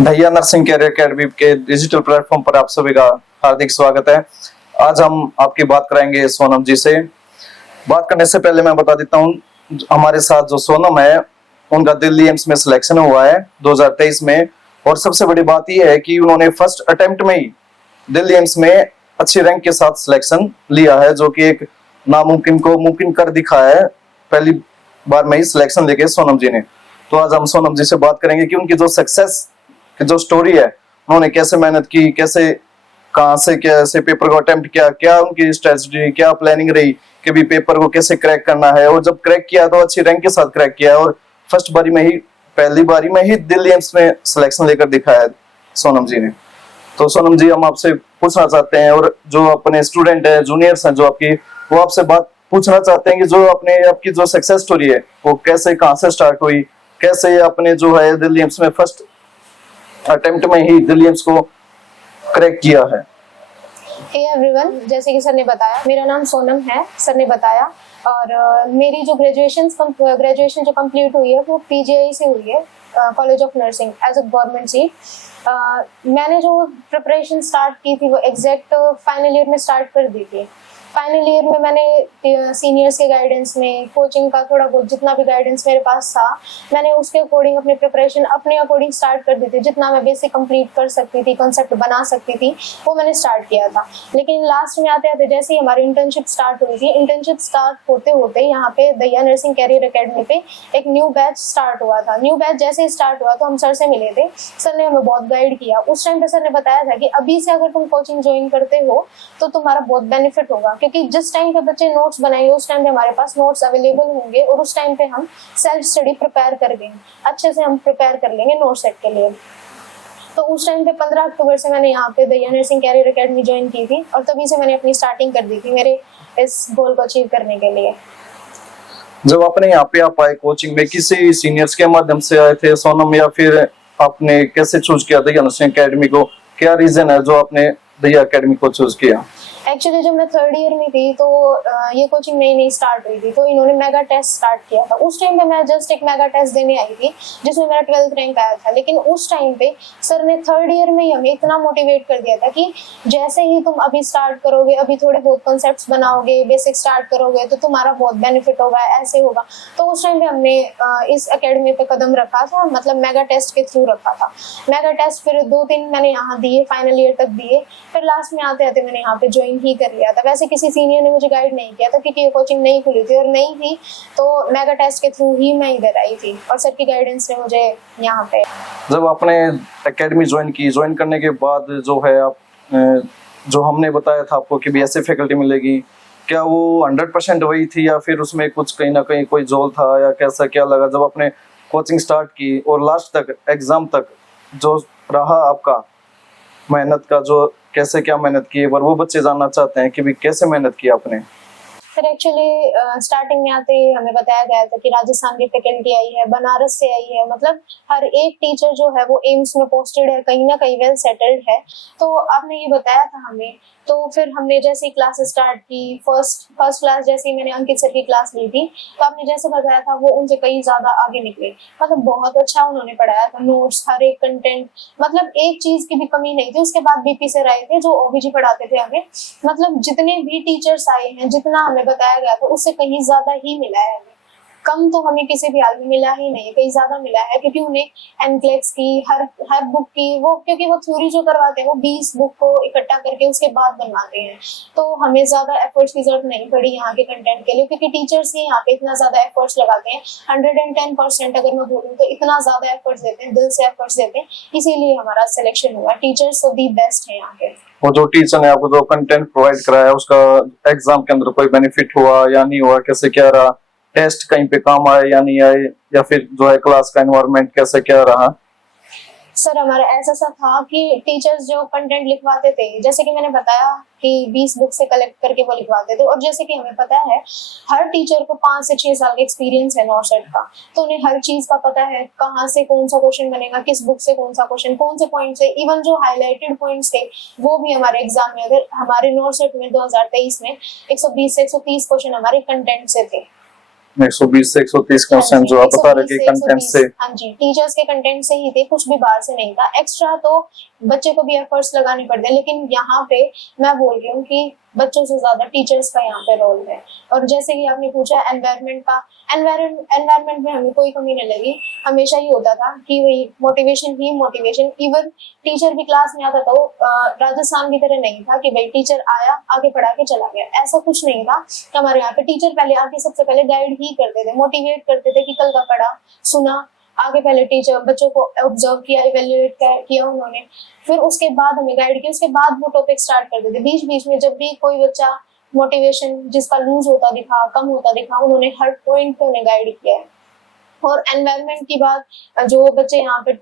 भैया nursing career academy के digital platform पर आप सभी का हार्दिक स्वागत है। आज हम आपकी बात कराएंगे सोनम जी से। बात करने से पहले मैं बता देता हूँ, हमारे साथ जो सोनम है उनका दिल्ली एम्स में सिलेक्शन हुआ है 2023 में। और सबसे बड़ी बात यह है कि उन्होंने फर्स्ट अटेम्प्ट में ही दिल्ली एम्स में अच्छी रैंक के साथ सिलेक्शन लिया है, जो कि एक नामुमकिन को मुमकिन कर दिखाया है पहली बार में ही सिलेक्शन लेके सोनम जी ने। तो आज हम सोनम जी से बात करेंगे कि उनकी जो सक्सेस की जो स्टोरी है, उन्होंने कैसे मेहनत की, कैसे कहाँ से कैसे पेपर को अटेम्प्ट किया, क्या उनकी स्ट्रेटजी, क्या प्लानिंग रही कि भी पेपर को कैसे क्रैक करना है। और जब क्रैक किया तो अच्छी रैंक के साथ क्रैक किया और फर्स्ट बारी में ही पहली बारी में ही दिल्ली एम्स में सिलेक्शन लेकर दिखाया सोनम जी ने। तो सोनम जी, हम आपसे पूछना चाहते हैं और जो अपने स्टूडेंट है, जूनियर्स हैं जो आपकी, वो आपसे बात पूछना चाहते हैं कि जो अपने आपकी जो सक्सेस स्टोरी है वो कैसे कहाँ से स्टार्ट हुई, कैसे आपने जो है दिल्ली एम्स में फर्स्ट अटेम्प्ट में ही दिल्ली एम्स को क्रैक किया है। हे एवरीवन, जैसे कि सर ने बताया, मेरा नाम सोनम है, सर ने बताया। और मेरी जो ग्रेजुएशन जो कंप्लीट हुई है वो पीजीआई से हुई है, college of nursing as a government seat. मैंने जो प्रिपरेशन स्टार्ट की थी वो एग्जैक्ट फाइनल ईयर में स्टार्ट कर दी थी। फाइनल ईयर में मैंने सीनियर्स के गाइडेंस में, कोचिंग का थोड़ा बहुत जितना भी गाइडेंस मेरे पास था, मैंने उसके अकॉर्डिंग अपनी प्रिपरेशन अपने अकॉर्डिंग स्टार्ट कर दी थी। जितना मैं बेसिक कंप्लीट कर सकती थी, कंसेप्ट बना सकती थी, वो मैंने स्टार्ट किया था। लेकिन लास्ट में आते आते जैसे ही हमारी इंटर्नशिप स्टार्ट हुई थी, इंटर्नशिप स्टार्ट होते होते यहाँ पे दहिया नर्सिंग कैरियर अकेडमी पे एक न्यू बैच स्टार्ट हुआ था। न्यू बैच जैसे ही स्टार्ट हुआ तो हम सर से मिले थे। सर ने हमें बहुत गाइड किया। उस टाइम पे सर ने बताया था कि अभी से अगर तुम कोचिंग ज्वाइन करते हो तो तुम्हारा बहुत बेनिफिट होगा, क्योंकि जिस टाइम पे बच्चे नोट्स बनाएंगे उस टाइम पे हमारे पास नोट्स अवेलेबल होंगे और उस टाइम पे हम सेल्फ स्टडी प्रिपेयर करेंगे, अच्छे से हम प्रिपेयर कर लेंगे नोट सेट के लिए। तो उस टाइम पे 15 अक्टूबर से मैंने यहाँ पे Dahiya nursing career academy join की थी और तभी से मैंने अपनी स्टार्टिंग कर दी थी मेरे इस गोल को अचीव करने के लिए। जब आपने यहाँ पे आप आए कोचिंग में, किसी सीनियर्स के माध्यम से आए थे सोनम, या फिर आपने कैसे चूज किया दहिया नर्सिंग अकेडमी को? क्या रीजन है जो आपने दहिया अकेडमी को चूज किया? एक्चुअली जब मैं थर्ड ईयर में थी तो ये कोचिंग नई नई स्टार्ट हुई थी, तो इन्होंने मेगा टेस्ट स्टार्ट किया था। उस टाइम पे मैं जस्ट एक मेगा टेस्ट देने आई थी जिसमें मेरा 12th रैंक आया था। लेकिन उस टाइम पे सर ने थर्ड ईयर में ही हमें इतना मोटिवेट कर दिया था कि जैसे ही तुम अभी स्टार्ट करोगे, अभी थोड़े बहुत कॉन्सेप्ट्स बनाओगे, बेसिक स्टार्ट करोगे तो तुम्हारा बहुत बेनिफिट होगा, ऐसे होगा। तो उस टाइम पे हमने इस अकेडमी पे कदम रखा था, मतलब मेगा टेस्ट के थ्रू रखा था। मेगा टेस्ट फिर 2-3 मैंने यहाँ दिए, फाइनल ईयर तक दिए, फिर लास्ट में आते आते मैंने यहाँ पे ज्वाइन ही कर लिया था। वैसे किसी सीनियर ने मुझे गाइड नहीं किया था क्योंकि ये कोचिंग नई खुली थी और नई थी, तो मेगा टेस्ट के थ्रू ही मैं इधर आई थी और सर की गाइडेंस ने मुझे यहाँ पे। जब आपने एकेडमी ज्वाइन की, ज्वाइन करने के बाद जो है आप जो हमने बताया था आपको कि भी ऐसे फैकल्टी मिलेगी, क्या वो 100% वही थी या फिर उसमें कुछ कहीं ना कहीं कोई जोल था, या कैसा क्या लगा जब आपने कोचिंग स्टार्ट की और लास्ट तक एग्जाम तक जो रहा आपका मेहनत का, जो कैसे क्या मेहनत की, एक बार वो बच्चे जानना चाहते हैं कि भी कैसे मेहनत की आपने? फिर एक्चुअली स्टार्टिंग में आते ही हमें बताया गया था कि राजस्थान की फैकल्टी आई है, बनारस से आई है, मतलब हर एक टीचर जो है वो एम्स में पोस्टेड है, कहीं ना कहीं वेल सेटल्ड है। तो आपने ये बताया था हमें, तो फिर हमने जैसे ही क्लास स्टार्ट की, फर्स्ट क्लास जैसे ही मैंने अंकित सर की क्लास ली थी, तो आपने जैसे बताया था वो उनसे कहीं ज्यादा आगे निकले। मतलब बहुत अच्छा उन्होंने पढ़ाया था, नोट्स, हर एक कंटेंट, मतलब एक चीज की भी कमी नहीं थी। उसके बाद बीपी सर आए थे जो ओबीजी पढ़ाते थे हमें। मतलब जितने भी टीचर्स आए हैं, जितना हमें बताया गया था उससे कहीं ज्यादा ही मिला है हमें। कम तो हमें किसी भी हाल में मिला ही नहीं, कहीं ज्यादा मिला है, क्योंकि उन्हें एनक्लेक्स की हर बुक की वो, क्योंकि वो थ्योरी जो करवाते हैं वो 20 बुक को इकट्ठा करके उसके बाद बनवाते हैं। तो हमें ज्यादा एफर्ट्स की जरूरत नहीं पड़ी यहाँ के कंटेंट के लिए, क्योंकि टीचर्स ही यहाँ पे इतना ज्यादा एफर्ट्स लगाते हैं। 110% अगर मैं बोलूँ तो इतना ज्यादा एफर्ट्स देते हैं, दिल से एफर्ट्स देते हैं, इसीलिए हमारा सिलेक्शन हुआ। टीचर्स तो दी बेस्ट है यहाँ के। वो जो टीचर ने आपको जो कंटेंट प्रोवाइड कराया उसका एग्जाम के अंदर कोई बेनिफिट हुआ या नहीं हुआ, कैसे क्या रहा? टेस्ट कहीं पे काम आए या नहीं आए, या फिर जो है क्लास का एनवायरनमेंट कैसे क्या रहा? सर हमारा ऐसा सा था कि टीचर्स जो कंटेंट लिखवाते थे, जैसे कि मैंने बताया कि 20 बुक से कलेक्ट करके वो लिखवाते थे, और जैसे कि हमें पता है हर टीचर को 5 से 6 साल का एक्सपीरियंस है नॉर्सेट का, तो उन्हें हर चीज का पता है, कहाँ से कौन सा क्वेश्चन बनेगा, किस बुक से कौन सा क्वेश्चन, कौन से पॉइंट से। इवन जो हाईलाइटेड पॉइंट्स थे वो भी हमारे एग्जाम में, अगर हमारे नॉर्सेट में 2023 में 120 से 130 क्वेश्चन हमारे कंटेंट से थे। 120 से 130 हाँ क्वेश्चन जी, जो आप बता रहे 120 कि से कंटेंट 130। से। हाँ जी, टीचर्स के कंटेंट से ही थे, कुछ भी बाहर से नहीं था। एक्स्ट्रा तो बच्चे को भी एफर्ट्स लगाने पड़ते हैं, लेकिन यहाँ पे मैं बोल रही हूँ कि बच्चों से ज्यादा टीचर्स का यहाँ पे रोल है। और जैसे कि आपने पूछा एनवायरनमेंट का, एनवायरनमेंट में हमें कोई कमी नहीं लगी। हमेशा ही होता था कि वही मोटिवेशन ही मोटिवेशन। इवन टीचर भी क्लास में आता था, वो राजस्थान की तरह नहीं था कि भाई टीचर आया आगे पढ़ा के चला गया, ऐसा कुछ नहीं था। हमारे यहाँ पे टीचर पहले आके सबसे पहले गाइड ही करते थे, मोटिवेट करते थे कि कल का पढ़ा सुना, आगे पहले टीचर बच्चों को ऑब्जर्व किया, इवेल्युएट किया उन्होंने, फिर उसके बाद हमें गाइड किया, उसके बाद वो टॉपिक स्टार्ट करते थे। बीच बीच में जब भी कोई बच्चा मोटिवेशन जिसका लूज होता दिखा, कम होता दिखा, उन्होंने हर पॉइंट पे उन्हें गाइड किया है। और एनवायरनमेंट की बात, जो बच्चे यहाँ पे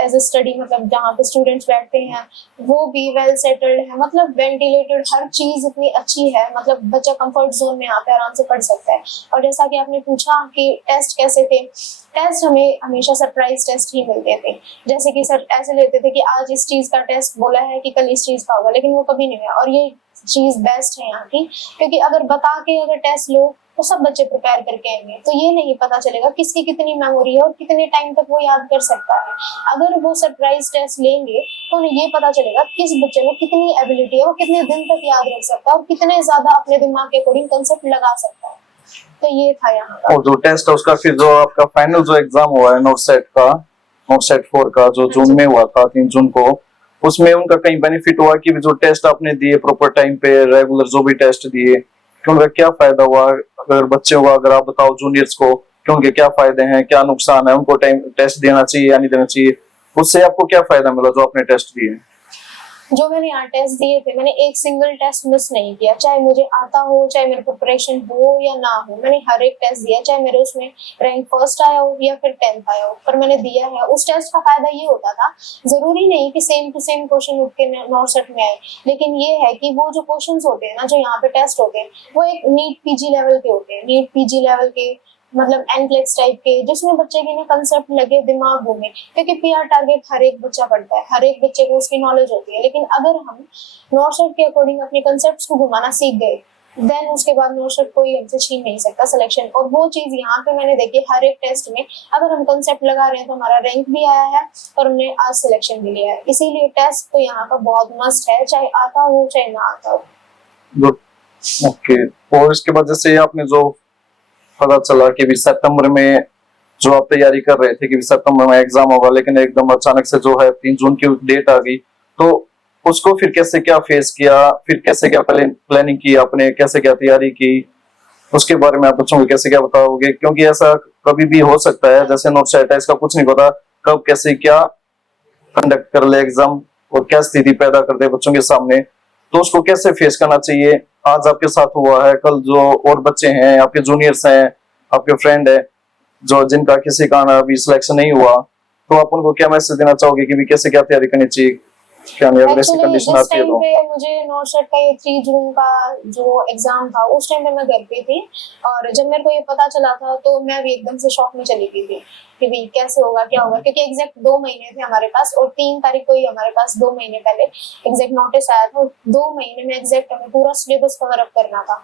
एज ए स्टडी मतलब जहाँ पे स्टूडेंट्स बैठते हैं वो भी वेल सेटल्ड है, मतलब वेंटिलेटेड, हर चीज इतनी अच्छी है, मतलब बच्चा कंफर्ट जोन में यहाँ पे आराम से पढ़ सकता है। और जैसा कि आपने पूछा कि टेस्ट कैसे थे, टेस्ट हमें हमेशा सरप्राइज टेस्ट ही मिलते थे। जैसे कि सर ऐसे लेते थे कि आज इस चीज का टेस्ट बोला है कि कल इस चीज का होगा, लेकिन वो कभी नहीं हुआ। और ये चीज बेस्ट है यहाँ की, क्योंकि अगर बता के अगर टेस्ट लो तो सब बच्चे प्रिपेयर करके आएंगे, तो ये नहीं पता चलेगा किसकी कितनी मेमोरी है और कितने टाइम तक वो याद कर सकता है। अगर वो सरप्राइज टेस्ट लेंगे तो उन्हें ये पता चलेगा किस बच्चे में कितनी एबिलिटी है, वो कितने दिन तक याद रख सकता है और कितने ज्यादा अपने दिमाग के अकॉर्डिंग कंसेप्ट लगा सकता है। तो ये था यहाँ का। और जो टेस्ट है उसका फिर जो आपका फाइनल जो एग्जाम हुआ है नोट सेट का, नोट सेट 4 का जो जून में हुआ था 3 जून को, उसमें उनका कहीं बेनिफिट हुआ कि जो टेस्ट आपने दिए प्रॉपर टाइम पे, रेगुलर जो भी टेस्ट दिए, कि उनका क्या फायदा हुआ? अगर बच्चों को अगर आप बताओ जूनियर्स को कि उनके क्या फायदे हैं, क्या नुकसान है, उनको टाइम टेस्ट देना चाहिए या नहीं देना चाहिए, उससे आपको क्या फायदा मिला जो आपने टेस्ट दिए? जो मैंने यहाँ टेस्ट दिए थे, मैंने एक सिंगल टेस्ट मिस नहीं किया, चाहे मुझे आता हो, चाहे मेरी प्रिपरेशन हो या ना हो, मैंने हर एक टेस्ट दिया, चाहे मेरे उसमें रैंक फर्स्ट आया हो या फिर 10th आया हो, पर मैंने दिया है। उस टेस्ट का फायदा ये होता था, जरूरी नहीं कि सेम टू सेम क्वेश्चन उठ के नॉट सेट में आए, लेकिन ये है कि वो जो क्वेश्चन होते हैं ना, जो यहाँ पे टेस्ट होते हैं, वो एक नीट पीजी लेवल के होते हैं, नीट पीजी लेवल के, मतलब एनक्लेक्स टाइप के, जिसमें बच्चे के ना कंसेप्ट लगे, दिमाग घूमे। क्योंकि पीआर टारगेट हर एक बच्चा पढ़ता है, हर एक बच्चे को उसकी नॉलेज होती है, लेकिन अगर हम नॉर्शट के अकॉर्डिंग अपने कंसेप्ट्स को घुमाना सीख गए, देन उसके बाद नॉर्शट कोई हमसे छीन नहीं सकता सिलेक्शन। और वो चीज यहाँ पे मैंने देखी, हर एक टेस्ट में अगर हम कंसेप्ट लगा रहे हैं तो हमारा रैंक भी आया है और हमने आज सिलेक्शन भी लिया है। इसीलिए टेस्ट तो यहाँ का बहुत मस्ट है, चाहे आता हो चाहे ना आता हो। Good, okay. और इसके बाद जैसे आपने जो पता चला कि भी सितंबर में जो आप तैयारी कर रहे थे कि सितंबर में एग्जाम होगा, लेकिन एकदम अचानक से जो है 3 जून की डेट आ गई, तो उसको फिर कैसे क्या फेस किया, फिर कैसे क्या प्लानिंग की आपने, कैसे क्या तैयारी की, उसके बारे में आप बच्चों को कैसे क्या बताओगे? क्योंकि ऐसा कभी भी हो सकता है, जैसे नोट सेट है, इसका कुछ नहीं पता कब कैसे क्या कंडक्ट कर ले एग्जाम और क्या स्थिति पैदा कर दे बच्चों के सामने, तो उसको कैसे फेस करना चाहिए। आज आपके साथ हुआ है, कल जो और बच्चे हैं, आपके जूनियर्स हैं, आपके फ्रेंड है जो जिनका किसी का अभी सिलेक्शन नहीं हुआ, तो आप उनको क्या मैसेज देना चाहोगे कि भी कैसे क्या तैयारी करनी चाहिए, क्या नहीं अगर ऐसी कंडीशन जिस आती है टाइम तो? पे मुझे नॉट सेट का ये 3 जून का जो एग्जाम था, उस टाइम पे मैं घर पे थी, और जब मेरे को ये पता चला था तो मैं भी एकदम से शॉक में चली गई थी कि भाई कैसे होगा क्या होगा, क्योंकि एग्जैक्ट 2 महीने थे हमारे पास, और 3 तारीख को ही हमारे पास 2 महीने पहले एग्जैक्ट नोटिस आया था। 2 महीने में एग्जैक्ट हमें पूरा सिलेबस कवर अप करना था।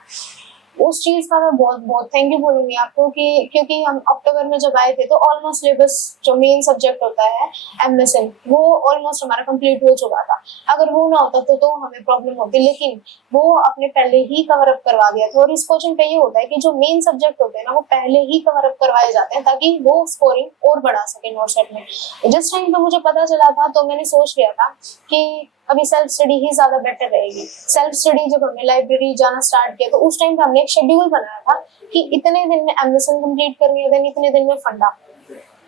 उस चीज का मैं बहुत बहुत थैंक यू बोलूंगी आपको कि क्योंकि हम अक्टूबर में जब आए थे तो ऑलमोस्ट सिलेबस जो मेन सब्जेक्ट होता है एमएसएन, वो ऑलमोस्ट हमारा कंप्लीट हो चुका था। अगर वो ना होता तो हमें प्रॉब्लम होती, लेकिन वो आपने पहले ही कवर अप करवा दिया था। और इस कोचिंग पे ये होता है कि जो मेन सब्जेक्ट होते हैं ना, वो पहले ही कवर अप करवाए जाते हैं ताकि वो स्कोरिंग और बढ़ा सके नोट सेट में। जिस टाइम पे मुझे पता चला था तो मैंने सोच लिया था कि अभी सेल्फ स्टडी ही ज्यादा बेटर रहेगी। सेल्फ स्टडी जब हमने लाइब्रेरी जाना स्टार्ट किया तो उस टाइम पे हमने एक शेड्यूल बनाया था कि इतने दिन में एमएसएन कंप्लीट करनी है, देन इतने दिन में फंडा।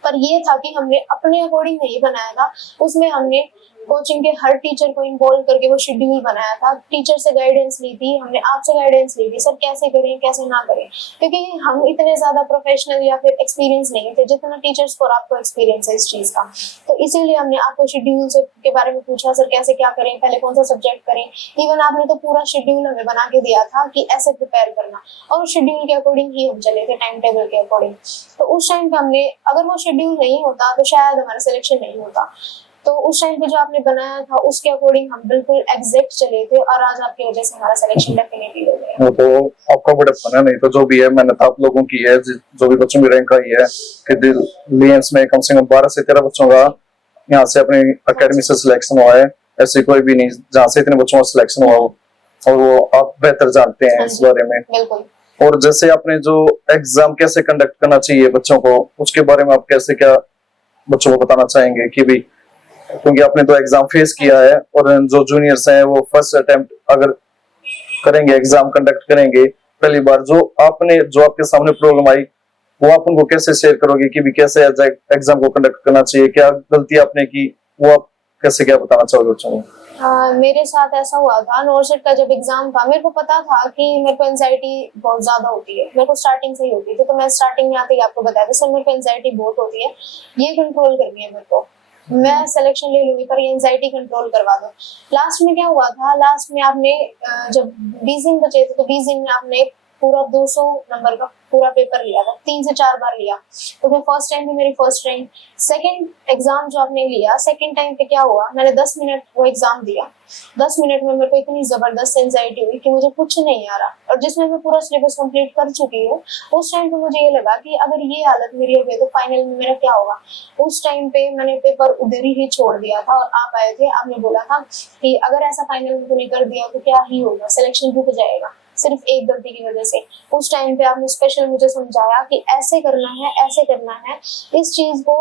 पर ये था कि हमने अपने अकॉर्डिंग नहीं बनाया था, उसमें हमने कोचिंग के हर टीचर को इन्वॉल्व करके वो शेड्यूल बनाया था। टीचर से गाइडेंस ली थी हमने, आपसे गाइडेंस ली थी, सर कैसे करें कैसे ना करें, क्योंकि हम इतने ज्यादा प्रोफेशनल या फिर एक्सपीरियंस नहीं थे जितना टीचर्स को और आपको एक्सपीरियंस है इस चीज का। तो इसीलिए हमने आपको शेड्यूल के बारे में पूछा, सर कैसे क्या करें, पहले कौन सा सब्जेक्ट करें। इवन आपने तो पूरा शेड्यूल हमें बना के दिया था कि ऐसे प्रिपेयर करना, और उस शेड्यूल के अकॉर्डिंग ही हम चले थे, टाइम टेबल के अकॉर्डिंग। तो उस टाइम पे हमने, अगर वो शेड्यूल नहीं होता तो शायद हमारा सिलेक्शन नहीं होता। तो उस टाइम पे जो आपने बनाया था उसके अकॉर्डिंग हम बिल्कुल एग्जैक्ट चले थे और आज आपकी वजह से हमारा सिलेक्शन डेफिनेटली हो गया। वो तो आपका बड़प्पन है, नहीं तो जो भी है मेहनत आप लोगों की है, जो भी बच्चों की रैंक आई है कि लियंस में कम से कम 12 से 13 बच्चों का यहाँ से अपने अकेडमी से सिलेक्शन हुआ है। ऐसे कोई भी नहीं जहाँ से इतने बच्चों का सिलेक्शन हुआ हो, और वो आप बेहतर जानते हैं इस बारे में। बिल्कुल। और जैसे आपने जो एग्जाम कैसे कंडक्ट करना चाहिए बच्चों को, उसके बारे में आप कैसे क्या बच्चों को बताना चाहेंगे कि भी, क्योंकि आपने तो एग्जाम फेस किया है और जो जूनियर्स हैं वो फर्स्ट अटेम्प्ट अगर करेंगे, एग्जाम कंडक्ट करेंगे पहली बार, जो आपके सामने प्रॉब्लम आई वो आप उनको कैसे शेयर करोगे कि भी कैसे एग्जाम को कंडक्ट करना चाहिए, क्या गलती आपने की, वो आप कैसे क्या बताना चाहोगे बच्चों को? मेरे साथ ऐसा हुआ था, नॉर्सेट का जब एग्जाम था मेरे को पता था कि मेरे को एंजाइटी बहुत ज्यादा होती है, मेरे को स्टार्टिंग से ही होती थी। तो मैं स्टार्टिंग में आते ही आपको बताया था सर मेरे को एंजाइटी बहुत होती है, ये कंट्रोल करनी है मेरे को, मैं सिलेक्शन ले लूंगी पर ये एंजाइटी कंट्रोल करवा दो। लास्ट में क्या हुआ था, लास्ट में आपने जब बीजिंग बचे थे तो बीजिंग में आपने पूरा 200 नंबर का पूरा पेपर लिया था, 3 से 4 बार लिया। तो मैं फर्स्ट टाइम में मेरी फर्स्ट रैंक। सेकंड एग्जाम जो आपने लिया, सेकंड टाइम पे क्या हुआ, मैंने 10 मिनट वो एग्जाम दिया। 10 मिनट में मेरे को इतनी जबरदस्त एंजाइटी हुई कि मुझे कुछ नहीं आ रहा, और जिसमें मैं पूरा सिलेबस कंप्लीट कर चुकी हूँ। उस टाइम पे मुझे ये लगा कि अगर ये हालत मेरी हो तो फाइनल में मेरा क्या होगा। उस टाइम पे मैंने पेपर उधर ही छोड़ दिया था, और आप आए थे, आपने बोला था कि अगर ऐसा फाइनल में तूने कर दिया तो क्या ही होगा, सिलेक्शन रुक जाएगा सिर्फ एक गलती की वजह से। उस टाइम पे आपने स्पेशल मुझे समझाया कि ऐसे करना है, ऐसे करना है, इस चीज को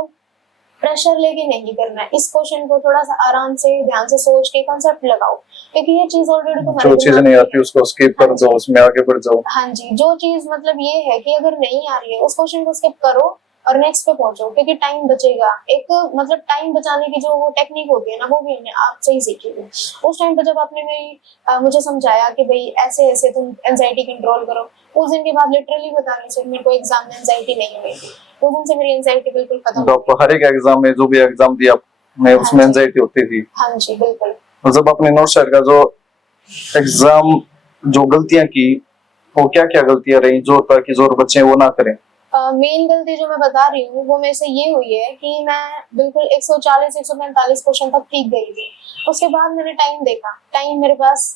प्रेशर लेके नहीं करना है, इस क्वेश्चन को थोड़ा सा आराम से ध्यान से सोच के कंसेप्ट लगाओ, क्योंकि ये चीज ऑलरेडी तुम्हारे जो चीज नहीं आती उसको स्किप कर दो, उसमें आगे बढ़ जाओ। हाँ जी, जो चीज मतलब ये है कि अगर नहीं आ रही है उस क्वेश्चन को स्किप करो और नेक्स्ट पे पहुंचो, क्योंकि टाइम बचेगा। एक मतलब टाइम बचाने की जो वो टेक्निक होती है ना, वो भी हमने आपसे ही सीखी थी। उस टाइम पे जब आपने मुझे समझाया कि भाई ऐसे ऐसे तुम एंजाइटी कंट्रोल करो, उस दिन के बाद लिटरली बताने से मेरे को एग्जाम में एंजाइटी नहीं हुई थी। उस दिन से मेरी एंजाइटी बिल्कुल खत्म हो गई। तो हर एक एग्जाम में जो भी एग्जाम दिया आपने उसमें एंजाइटी होती थी? हाँ जी बिल्कुल। जब आपने नॉर्सेट का जो एग्जाम जो गलतियां की, वो क्या क्या गलतियां रही जो ताकि जो बच्चे वो ना करें? मेन गलती जो मैं बता रही हूँ वो मेरे से ये हुई है कि मैं बिल्कुल 140-145 क्वेश्चन तक ठीक गई थी। उसके बाद मैंने टाइम देखा, टाइम मेरे पास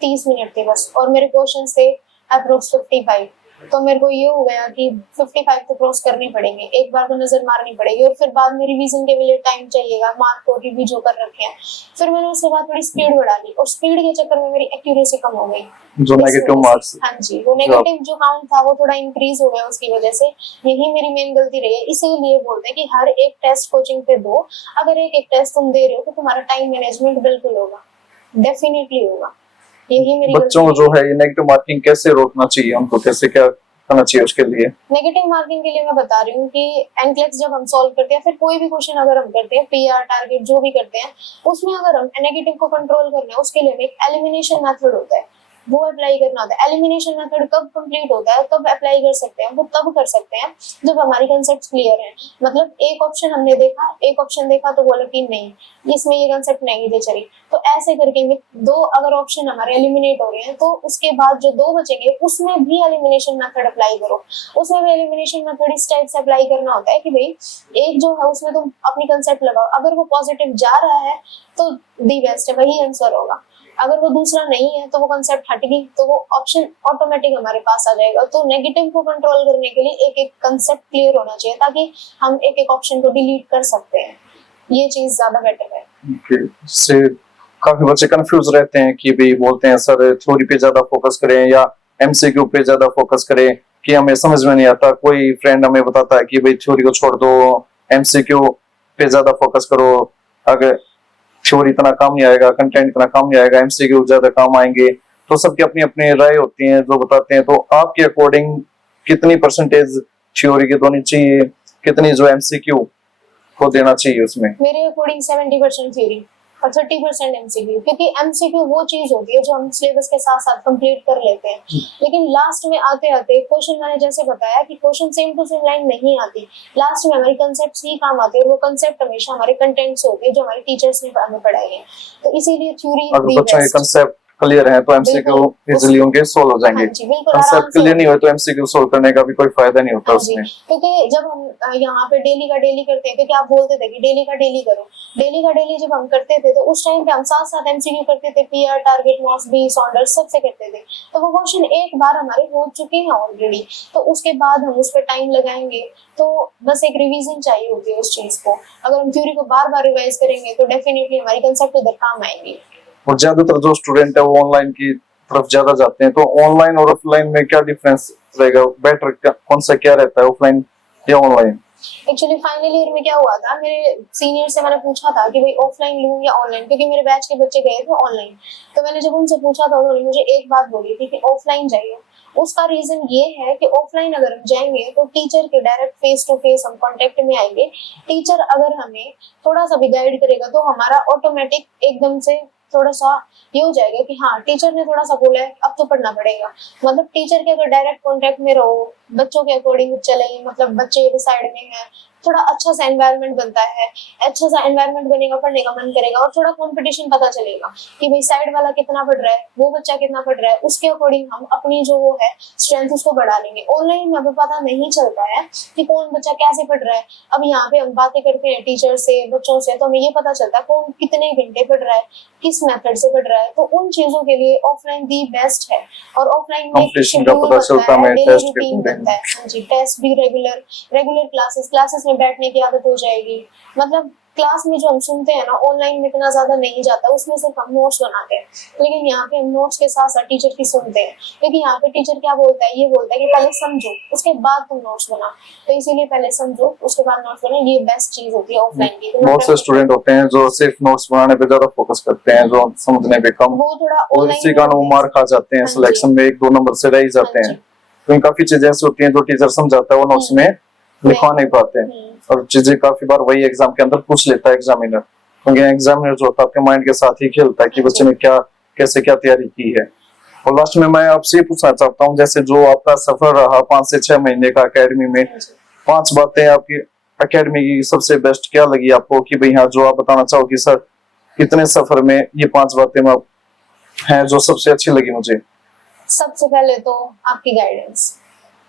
30 मिनट थे बस, और मेरे क्वेश्चन थे अप्रोक्स 55। तो मेरे को ये हो गया कि 55 तो क्रॉस करने पड़ेंगे, एक बार तो नजर मारनी पड़ेगी, और फिर बाद में रिवीजन के लिए टाइम चाहिएगा, मार्क को रिवीजन कर रखे हैं। फिर मैंने उसके बाद थोड़ी स्पीड बढ़ा ली, और स्पीड के चक्कर में मेरी एक्यूरेसी कम हो गई, जो नेगेटिव मार्क्स। हाँ जी, वो नेगेटिव जो काउंट था वो थोड़ा इंक्रीज हो गया उसकी वजह से। यही मेरी मेन गलती रही है। इसीलिए बोलते हैं कि हर एक टेस्ट कोचिंग पे दो, अगर एक एक टेस्ट तुम दे रहे हो तो तुम्हारा टाइम मैनेजमेंट बिल्कुल होगा, डेफिनेटली होगा। यही मेरी बच्चों को जो है ये नेगेटिव मार्किंग कैसे रोकना चाहिए, उनको कैसे क्या करना चाहिए उसके लिए? नेगेटिव मार्किंग के लिए मैं बता रही हूँ कि एनक्लेक्स जब हम सॉल्व करते हैं, फिर कोई भी क्वेश्चन अगर हम करते हैं, पीआर टारगेट जो भी करते हैं, उसमें अगर हम नेगेटिव को कंट्रोल करना है, उसके लिए एक एलिमिनेशन मेथड होता है, वो अप्लाई करना होता है। एलिमिनेशन मेथड कब कंप्लीट होता है, तब अप्लाई कर सकते हैं, वो तब कर सकते हैं जब हमारी कंसेप्ट क्लियर है। मतलब एक ऑप्शन हमने देखा, एक ऑप्शन देखा तो बोला कि नहीं इसमें ये कंसेप्ट नहीं दे चली, तो ऐसे करके दो अगर ऑप्शन हमारे एलिमिनेट हो रहे हैं तो उसके बाद जो दो बचेंगे उसमें भी एलिमिनेशन मेथड अप्लाई करो। उसमें भी एलिमिनेशन मेथड इस टाइप से अप्लाई करना होता है कि भाई एक जो है उसमें तुम अपनी कंसेप्ट लगाओ, अगर वो पॉजिटिव जा रहा है तो दी बेस्ट है, वही आंसर होगा। अगर वो दूसरा नहीं है तो वो कंसेप्ट हट गई, तो वो ऑप्शन ऑटोमेटिक हमारे पास आ जाएगा। तो नेगेटिव को कंट्रोल करने के लिए एक एक कंसेप्ट क्लियर होना चाहिए, ताकि हम एक एक ऑप्शन को डिलीट कर सकते हैं। ये चीज ज्यादा बेटर है। से काफी बच्चे कंफ्यूज रहते हैं कि भी बोलते हैं सर थ्योरी पे ज्यादा फोकस करें या एमसीक्यू पे ज्यादा फोकस करें, कि हमें समझ में नहीं आता। कोई फ्रेंड हमें बताता है कि भाई थ्योरी को छोड़ दो, एमसीक्यू पे ज्यादा फोकस करो, अगर थ्योरी इतना काम नहीं आएगा, कंटेंट इतना काम नहीं आएगा, एमसीक्यू ज्यादा काम आएंगे। तो सबकी अपनी अपनी राय होती है जो बताते हैं। तो आपके अकॉर्डिंग कितनी परसेंटेज थ्योरी की होनी चाहिए, कितनी जो एमसीक्यू को देना चाहिए उसमें? मेरे अकॉर्डिंग 70% थ्योरी और 30% एमसीक्यू, क्योंकि एमसीक्यू वो चीज होती है जो हम सिलेबस के साथ साथ कंप्लीट कर लेते हैं, लेकिन लास्ट में आते आते क्वेश्चन मैंने जैसे बताया कि question same to same line नहीं आती, लास्ट में हमारी कंसेप्ट ही काम आती है, और वो कंसेप्ट हमेशा हमारे कंटेंट से होते हैं जो हमारे टीचर्स ने हमें पढ़ाए हैं। तो इसीलिए थ्योरी अगर बच्चों के कंसेप्ट क्लियर है तो एमसीक्यू बिल्कुल। इजीली होंगे, सोल्व हो जाएंगे। हाँ जी, बिल्कुल आराम कंसेप्ट से क्लियर नहीं हुए तो एमसीक्यू सोल्व करने का भी कोई फायदा नहीं होता हाँ जी, उसमें। क्योंकि जब हम यहाँ पे डेली का डेली करते हैं, क्योंकि आप बोलते थे कि डेली का डेली करो, डेली का डेली जब हम करते थे तो उस टाइम पे हम साथ साथ एमसीक्यू करते थे, पीआर, टारगेट, मॉक्सबी, सॉन्डर्स सबसे करते थे, तो वो क्वेश्चन एक बार हमारे हो चुके हैं ऑलरेडी, तो उसके बाद हम उस पर टाइम लगाएंगे तो बस एक रिवीजन चाहिए होती है उस चीज को। अगर हम थ्योरी को बार बार रिवाइज करेंगे तो डेफिनेटली हमारी कंसेप्ट उधर काम आएंगे। और ज्यादातर जो स्टूडेंट है वो ऑनलाइन की तरफ ज्यादा जाते हैं, तो ऑनलाइन और ऑफलाइन में क्या डिफरेंस रहेगा, बेटर कौन सा क्या रहता है, ऑफलाइन या ऑनलाइन? एक्चुअली फाइनल ईयर में क्या हुआ था, मेरे सीनियर से मैंने पूछा था कि भाई ऑफलाइन लूं या ऑनलाइन, क्योंकि मेरे बैच के बच्चे गए थे ऑनलाइन, तो मैंने जब उनसे पूछा था उन्होंने मुझे एक बात बोली थी कि ऑफलाइन जाइए। उसका रीजन ये है कि ऑफलाइन अगर हम जाएंगे तो टीचर के डायरेक्ट फेस टू फेस हम कांटेक्ट में आएंगे, टीचर अगर हमें थोड़ा सा भी गाइड करेगा तो हमारा ऑटोमेटिक एकदम से थोड़ा सा ये हो जाएगा कि हाँ टीचर ने थोड़ा सा बोला है अब तो पढ़ना पड़ेगा। मतलब टीचर के अगर डायरेक्ट कांटेक्ट में रहो, बच्चों के अकॉर्डिंग चले, मतलब बच्चे भी साइड में है, थोड़ा अच्छा सा एनवायरनमेंट बनता है, अच्छा सा एनवायरनमेंट बनेगा, पढ़ने का मन करेगा और थोड़ा कंपटीशन पता चलेगा कि भाई साइड वाला कितना पढ़ रहा है, वो बच्चा कितना पढ़ रहा है, उसके अकॉर्डिंग हम अपनी जो वो है स्ट्रेंथ उसको बढ़ा लेंगे। ऑनलाइन में हमें पता नहीं चलता है कि कौन बच्चा कैसे पढ़ रहा है। अब यहाँ पे हम बातें करते हैं टीचर से, बच्चों से, तो हमें ये पता चलता है कौन कितने घंटे पढ़ रहा है, किस मेथड से पढ़ रहा है, तो उन चीजों के लिए ऑफलाइन दी बेस्ट है। और ऑफलाइन में कंपटीशन का पता चलता है, डेली टेस्ट रूटीन के बनता है। हाँ जी, टेस्ट भी रेगुलर क्लासेस में बैठने की आदत हो जाएगी। मतलब क्लास में जो हम सुनते हैं ना, ऑनलाइन में इतना ज्यादा नहीं जाता, उसमें सिर्फ हम नोट्स बनाते हैं, लेकिन यहाँ पे हम नोट्स के साथ साथ टीचर की सुनते हैं, क्योंकि यहाँ पे टीचर क्या बोलता है, ये बोलता है कि पहले समझो उसके बाद तुम नोट्स बनाओ, तो इसीलिए पहले समझो उसके बाद नोट्स बनाओ, ये बेस्ट चीज होती है ऑफलाइन की। बहुत से स्टूडेंट होते हैं जो सिर्फ नोट्स बनाने पे ज्यादा फोकस करते हैं, जो समझने पे कम, वो थोड़ा और इसी कारण वो मार खा जाते हैं, हाँ जी। सिलेक्शन में 1-2 नंबर से रह ही जाते हाँ हैं। जी। तो काफी चीजें ऐसी होती हैं जो टीचर समझाता है वो नोट्स में लिखवा नहीं पाते हैं, और चीजें काफी बार वही एग्जाम के अंदर पूछ लेता है एग्जामिनर, क्योंकि एग्जामिनर जो होता है आपके माइंड के साथ ही खेलता है कि बच्चे ने क्या कैसे क्या तैयारी की है। और लास्ट में मैं आपसे ये पूछना चाहता हूँ, जैसे जो आपका सफर रहा 5 से 6 महीने का एकेडमी में, 5 बातें आपकी एकेडमी की सबसे बेस्ट क्या लगी आपको, कि भाई हाँ जो आप बताना चाहो कि सर कितने सफर में ये 5 बातें हैं जो सबसे अच्छी लगी मुझे? सबसे पहले तो आपकी गाइडेंस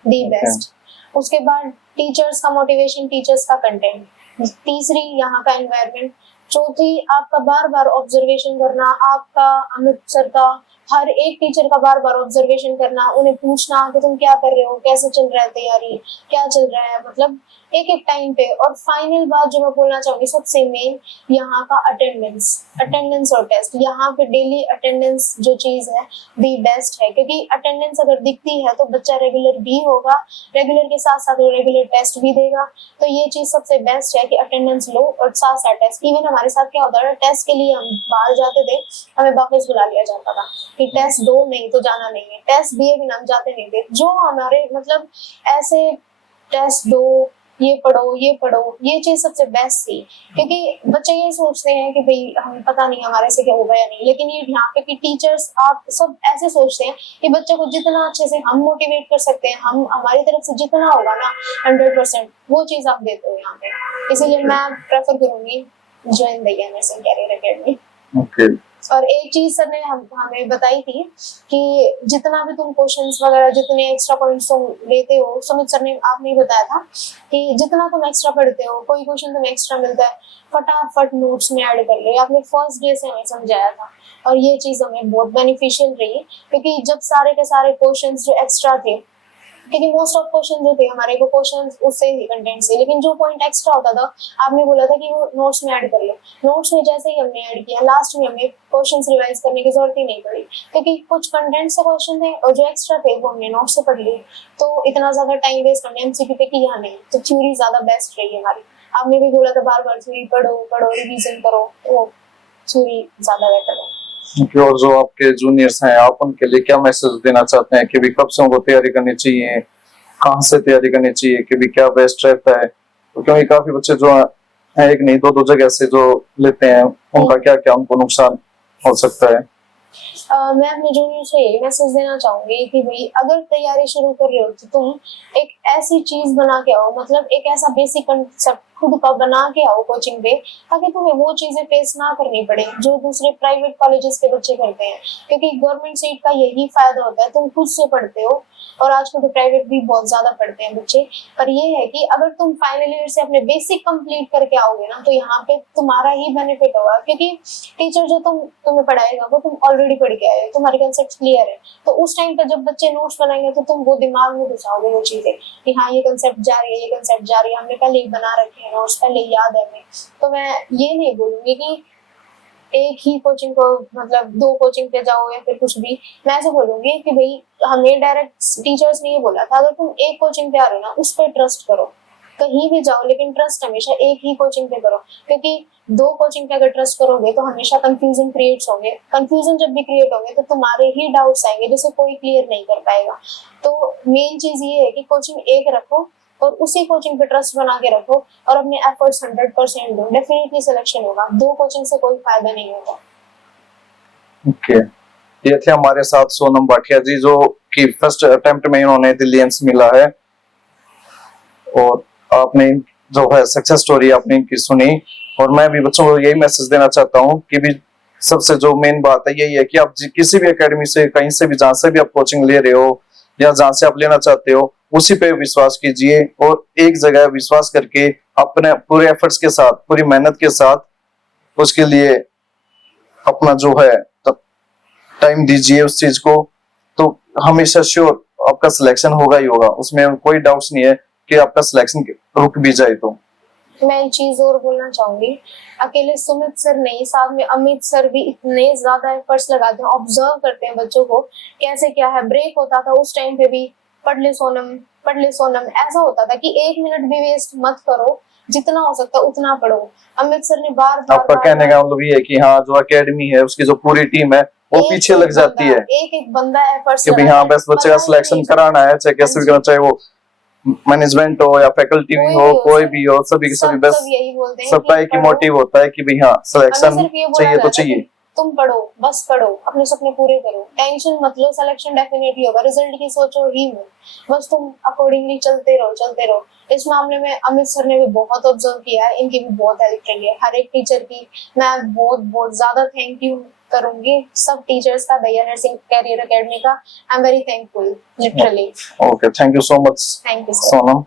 दी बेस्ट, उसके बाद टीचर्स का मोटिवेशन, टीचर्स का कंटेंट, तीसरी यहाँ का एनवायरनमेंट, चौथी आपका बार बार ऑब्जर्वेशन करना, आपका अमित सर का हर एक टीचर का बार बार ऑब्जर्वेशन करना, उन्हें पूछना कि तुम क्या कर रहे हो, कैसे चल रहा है तैयारी, क्या चल रहा है, मतलब एक एक टाइम पे। और फाइनल बात जो मैं बोलना चाहूंगी सबसे मेन, यहाँ का अटेंडेंस और टेस्ट, यहाँ पे डेली अटेंडेंस जो चीज है दी बेस्ट है, क्योंकि अटेंडेंस अगर दिखती है तो बच्चा रेगुलर भी होगा, रेगुलर के साथ साथ वो रेगुलर टेस्ट भी देगा, तो ये चीज सबसे बेस्ट है कि अटेंडेंस लो और साथ साथ टेस्ट। इवन हमारे साथ क्या होता है, टेस्ट के लिए हम बाहर जाते थे, हमें वापस बुला लिया जाता था कि टेस्ट दो, नहीं तो जाना नहीं है, टेस्ट दिए बिना हम जाते नहीं थे। जो हमारे मतलब ऐसे टेस्ट दो, ये पढ़ो, ये चीज सबसे बेस्ट थी, क्योंकि बच्चे ये सोचते हैं कि भाई हम पता नहीं हमारे से क्या होगा या नहीं, लेकिन ये यहाँ पे कि टीचर्स आप सब ऐसे सोचते हैं कि बच्चे को जितना अच्छे से हम मोटिवेट कर सकते हैं, हम हमारी तरफ से जितना होगा ना 100% वो चीज आप देते हो यहाँ पे, इसीलिए मैं प्रेफर करूंगी join the nursing career academy. Okay. और एक चीज सर ने हमें बताई थी कि जितना भी तुम क्वेश्चंस वगैरह जितने एक्स्ट्रा पॉइंट्स तुम लेते हो, सुमित सर ने आपने बताया था कि जितना तुम एक्स्ट्रा पढ़ते हो, कोई क्वेश्चन तुम्हें एक्स्ट्रा मिलता है फटाफट नोट्स में ऐड कर लो, आपने फर्स्ट डे से हमें समझाया था, और ये चीज हमें बहुत बेनिफिशियल रही, क्योंकि जब सारे के सारे क्वेश्चंस जो एक्स्ट्रा थे, क्योंकि मोस्ट ऑफ क्वेश्चन जो थे हमारे को क्वेश्चंस उससे ही कंटेंट से, लेकिन जो पॉइंट एक्स्ट्रा होता था आपने बोला था कि वो नोट्स में ऐड कर लो, नोट्स में जैसे ही हमने ऐड किया लास्ट में हमें क्वेश्चंस रिवाइज करने की जरूरत ही नहीं पड़ी, क्योंकि कुछ कंटेंट से क्वेश्चन थे और जो एक्स्ट्रा थे वो हमने नोट्स से पढ़ लिए, तो इतना ज्यादा टाइम वेस्ट हमने एमसीक्यू पे किया नहीं, तो थ्योरी ज्यादा बेस्ट रही हमारी। आपने भी बोला था बार बार थ्योरी पढ़ो रिवीजन करो, तो थ्योरी ज्यादा बेटर है। और जो आपके जूनियर्स हैं आप उनके लिए क्या मैसेज देना चाहते हैं कि भी कब से उनको तैयारी करनी चाहिए, कहाँ से तैयारी करनी चाहिए, कि भी क्या बेस्ट रहता है, तो क्योंकि काफी बच्चे जो है एक नहीं दो जगह से जो लेते हैं उनका क्या क्या उनको नुकसान हो सकता है? मैं अपने जूनियर से यही मैसेज देना चाहूंगी कि भाई अगर तैयारी शुरू कर रहे हो तो तुम एक ऐसी चीज बना के आओ, मतलब एक ऐसा बेसिक कंसेप्ट खुद का बना के आओ कोचिंग पे, ताकि तुम्हें वो चीजें फेस ना करनी पड़े जो दूसरे प्राइवेट कॉलेजेस के बच्चे करते हैं। क्योंकि गवर्नमेंट सीट का यही फायदा होता है, तुम खुद से पढ़ते हो, और आजकल तो प्राइवेट भी बहुत ज्यादा पढ़ते हैं बच्चे। पर ये है कि अगर तुम फाइनल ईयर से अपने बेसिक कंप्लीट करके आओगे ना, तो यहाँ पे तुम्हारा ही बेनिफिट होगा, क्योंकि टीचर जो तुम्हें पढ़ाएगा वो तुम ऑलरेडी पढ़ के आए हो, तुम्हारे कंसेप्ट क्लियर है। तो उस टाइम पे जब बच्चे नोट्स बनाएंगे तो तुम वो दिमाग में घुसाओगे वो चीजें कि हाँ ये कंसेप्ट जा रही है, ये कंसेप्ट जा रही है, हमने पहले ही बना रखे हैं नोट्स, पहले याद है हमें। तो मैं ये नहीं बोलूंगी कि एक ही कोचिंग को, मतलब 2 कोचिंग पे जाओ या फिर कुछ भी। मैं ऐसे बोलूंगी कि भाई हमें डायरेक्ट टीचर्स ने ये बोला था, अगर तुम एक कोचिंग पे आ रहे हो ना, उस पर ट्रस्ट करो, कहीं भी जाओ लेकिन ट्रस्ट हमेशा एक ही कोचिंग पे करो। क्योंकि 2 कोचिंग पे अगर ट्रस्ट करोगे तो हमेशा कंफ्यूजन क्रिएट्स होंगे, कंफ्यूजन जब भी क्रिएट होंगे तो तुम्हारे ही डाउट्स आएंगे जिसे कोई क्लियर नहीं कर पाएगा। तो मेन चीज ये है कि कोचिंग एक रखो और उसी कोचिंग पे ट्रस्ट बना के रखो और अपने एफर्ट्स 100% दो, डेफिनेटली सिलेक्शन होगा। 2 कोचिंग से कोई फायदा नहीं होगा। ओके, ये थे हमारे साथ सोनम भाटिया जी, जो कि फर्स्ट अटेम्प्ट में इन्होंने दिल्ली एम्स मिला है, और आपने जो है सक्सेस स्टोरी आपने इनकी सुनी। और मैं भी बच्चों को यही मैसेज देना चाहता हूँ कि भी सबसे जो मेन बात है यही है कि आप किसी भी एकेडमी से, कहीं से भी, जहां से भी आप कोचिंग ले रहे हो या जहां से आप लेना चाहते हो, उसी पे विश्वास कीजिए, और एक जगह विश्वास करके अपने पूरे एफर्ट्स के साथ, पूरी मेहनत के साथ उसके लिए अपना जो है टाइम दीजिए उस चीज को, तो हमेशा श्योर आपका सिलेक्शन होगा ही होगा, उसमें कोई डाउट्स नहीं है कि आपका सिलेक्शन रुक भी जाए। तो मैं एक चीज और बोलना चाहूंगी, अकेले सुमित सर नहीं, साथ में अमित सर भी इतने ज्यादा एफर्ट्स लगाते हैं, ऑब्जर्व करते हैं बच्चों को कैसे क्या है। ब्रेक होता था उस टाइम पे भी पढ़ ले सोनम ऐसा होता था कि 1 मिनट भी वेस्ट मत करो, जितना हो सकता है उतना पढ़ो। अमित सर ने बार बार आपका कहने का मतलब ये है कि हाँ, जो एकेडमी है उसकी जो पूरी टीम है वो पीछे लग जाती है, एक बंदा एफर्ट्स कि भाई हाँ बस बच्चे का सिलेक्शन कराना है, चाहे कैसे भी करना, चाहे वो मैनेजमेंट हो या फैकल्टी हो, कोई भी हो, सभी सभी बस यही बोलते हैं, सबका एक ही मोटिव होता है कि भाई हाँ सिलेक्शन चाहिए तो चाहिए। तुम पढ़ो, बस पढ़ो, अपने सपने पूरे करो, टेंशन मत लो, सिलेक्शन डेफिनेटली होगा, रिजल्ट की सोचो ही मत, बस तुम अकॉर्डिंगली चलते रहो। इस मामले में अमित सर ने भी बहुत ऑब्जर्व किया है, इनकी भी बहुत हेल्प करी है। हर एक टीचर की मैं बहुत ज्यादा थैंक यू करूंगी, सब टीचर्स का, दैया नर्सिंग कैरियर एकेडमी का। I am very thankful, literally. Okay, thank you so much thank you Sonam.